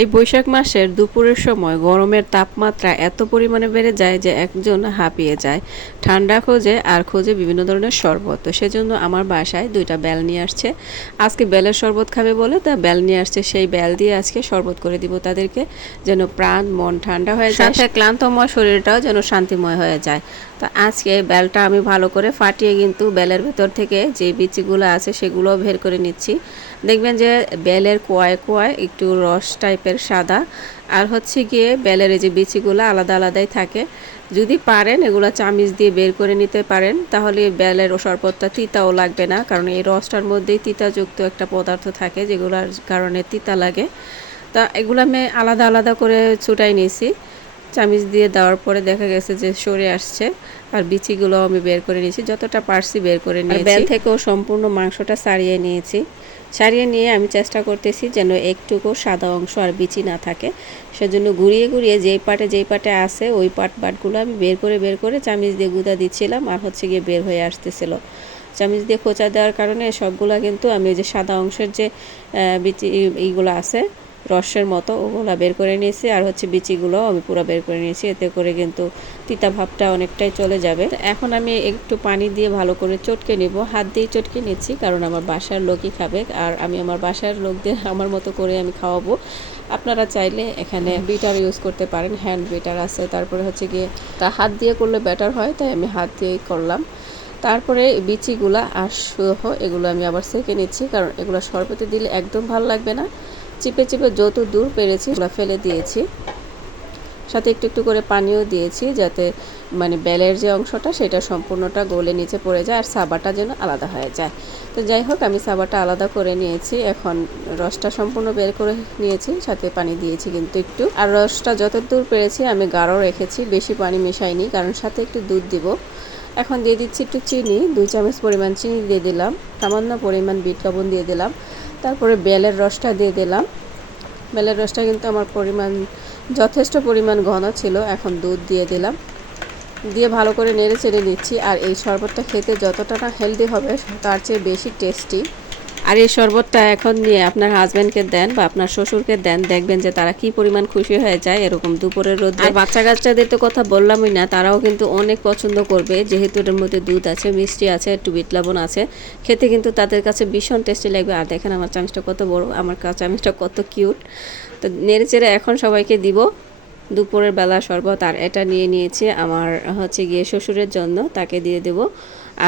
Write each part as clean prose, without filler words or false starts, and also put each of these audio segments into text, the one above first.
এই বৈশাখ মাসের দুপুরের সময় গরমের তাপমাত্রা এত পরিমাণে বেড়ে যায় যে একজন হাঁপিয়ে যায়, ঠান্ডা খোঁজে আর খোঁজে বিভিন্ন ধরনের শরবত। তো সেজন্য আমার বাসায় 2টা বেল নিয়ে আসছে। আজকে বেলের শরবত খাবে বলে তা বেল নিয়ে আসছে, সেই বেল দিয়ে আজকে শরবত করে দিব তাদেরকে, যেন প্রাণ মন ঠান্ডা হয়ে যায়, সাথে ক্লান্তময় শরীরটাও যেন শান্তিময় হয়ে যায়। তো আজকে বেলটা আমি ভালো করে ফাটিয়ে কিন্তু বেলের ভেতর থেকে যে বিচিগুলো আছে সেগুলোও বের করে নিচ্ছি। দেখবেন যে বেলের কোয়ায় কোয়ায় একটু রস টাইপের সাদা, আর হচ্ছে গিয়ে বেলের এই যে বিচিগুলো আলাদা আলাদাই থাকে। যদি পারেন এগুলো চামিচ দিয়ে বের করে নিতে পারেন, তাহলে বেলের শরবতটা তিতাও লাগবে না, কারণ এই রসটার মধ্যেই তিতাযুক্ত একটা পদার্থ থাকে যেগুলোর কারণে তিতা লাগে। তা এগুলো আমি আলাদা আলাদা করে ছুটাই নিয়েছি। চামিচ দিয়ে দেওয়ার পরে দেখা গেছে যে সরে আসছে, আর বিচিগুলো আমি বের করে নিয়েছি, যতটা পারছি বের করে নিয়েছি। বেল থেকেও সম্পূর্ণ মাংসটা ছাড়িয়ে নিয়েছি। ছাড়িয়ে নিয়ে আমি চেষ্টা করতেছি যেন একটুকু সাদা অংশ আর বিচি না থাকে, সেজন্য ঘুরিয়ে ঘুরিয়ে যেই পাটে আছে ওই বাটগুলো আমি বের করে চামিচ দিয়ে গুঁতা দিচ্ছিলাম, আর হচ্ছে গিয়ে বের হয়ে আসতেছিল। চামিচ দিয়ে খোঁচা দেওয়ার কারণে সবগুলা কিন্তু আমি ওই যে সাদা অংশের যে বিচি এইগুলো আছে রসের মতো ওগুলো বের করে নিয়েছি, আর হচ্ছে বিচিগুলো আমি পুরো বের করে নিয়েছি। এতে করে কিন্তু তিতা ভাবটা অনেকটাই চলে যাবে। এখন আমি একটু পানি দিয়ে ভালো করে চটকে নিব, হাত দিয়ে চটকে নিচ্ছি, কারণ আমার বাসার লোকই খাবে, আর আমি আমার বাসার লোকদের আমার মতো করে আমি খাওয়াবো। আপনারা চাইলে এখানে বিটার ইউজ করতে পারেন, হ্যান্ড বিটার আছে। তারপরে হচ্ছে গিয়ে তা হাত দিয়ে করলে বেটার হয়, তাই আমি হাত দিয়েই করলাম। তারপরে বিচিগুলা আর সহ এগুলো আমি আবার সেঁকে নিচ্ছি, কারণ এগুলো শরবতে দিলে একদম ভালো লাগবে না। চিপে চিপে যত দূর পেরেছি ওগুলো ফেলে দিয়েছি, সাথে একটু একটু করে পানিও দিয়েছি, যাতে মানে বেলের যে অংশটা সেটা সম্পূর্ণটা গলে নিচে পড়ে যায় আর সাবাটা যেন আলাদা হয়ে যায়। তো যাই হোক, আমি সাবাটা আলাদা করে নিয়েছি। এখন রসটা সম্পূর্ণ বের করে নিয়েছি, সাথে পানি দিয়েছি কিন্তু একটু, আর রসটা যত দূর পেরেছি আমি গাঢ় রেখেছি, বেশি পানি মেশাইনি, কারণ সাথে একটু দুধ দিব। এখন দিয়ে দিচ্ছি একটু চিনি, 2 চামচ পরিমাণ চিনি দিয়ে দিলাম, সামান্য পরিমাণ বিট লবণ দিয়ে দিলাম, তারপরে বেলের রসটা দিয়ে দিলাম। বেলের রসটা কিন্তু আমার পরিমাণ যথেষ্ট পরিমাণ ঘন ছিল। এখন দুধ দিয়ে দিলাম, দিয়ে ভালো করে নেড়ে চেড়ে নিচ্ছি। আর এই শরবতটা খেতে যতটা না হেলদি হবে তার চেয়ে বেশি টেস্টি। আর এই শরবতটা এখন নিয়ে আপনার হাজব্যান্ডকে দেন বা আপনার শ্বশুরকে দেন, দেখবেন যে তারা কি পরিমাণ খুশি হয়ে যায় এরকম দুপুরের রোদে। আর বাচ্চা কাচ্চাদের তো কথা বললামই না, তারাও কিন্তু অনেক পছন্দ করবে, যেহেতু এর মধ্যে দুধ আছে, মিষ্টি আছে, একটু বিট লবণ আছে, খেতে কিন্তু তাদের কাছে ভীষণ টেস্টি লাগবে। আর দেখেন আমার চামচটা কত বড়, আমার চামচটা কত কিউট। তো নেড়ে চেড়ে এখন সবাইকে দিব দুপুরের বেলা শরবত। আর এটা নিয়ে নিয়েছি আমার হচ্ছে গিয়ে শ্বশুরের জন্য, তাকে দিয়ে দেব।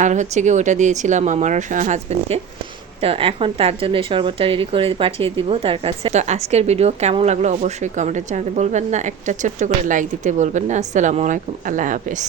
আর হচ্ছে গিয়ে ওইটা দিয়েছিলাম আমার হাজব্যান্ডকে। তো এখন তার জন্য এই শরবতটা রেডি করে পাঠিয়ে দিব তার কাছে। তো আজকের ভিডিও কেমন লাগলো অবশ্যই কমেন্টে জানাতে বলবেন না, একটা ছোট্ট করে লাইক দিতে বলবেন না। আসসালামু আলাইকুম, আল্লাহ হাফেজ।